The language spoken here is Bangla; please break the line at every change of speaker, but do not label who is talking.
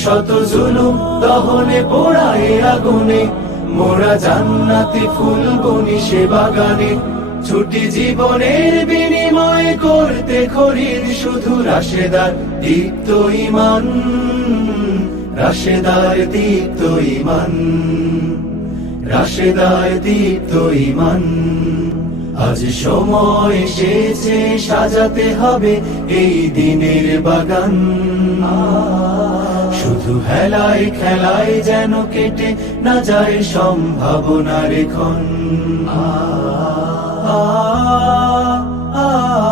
শত জুলুম দহনে পোড়ায় আগুনে মোরা জান্নাতি ফুল বনি সে বাগানে
ছুটি জীবনের বিনিময় করতে খরির শুধু রাশেদার দীপ্ত ইমান রাশেদার দীপ্ত ইমান রাশেদার দীপ্ত ইমান আজ সময় এসেছে সাজাতে হবে এই দিনের বাগান শুধু হেলায় খেলায় যেন কেটে না যায় সম্ভাবনা রেখন আ আ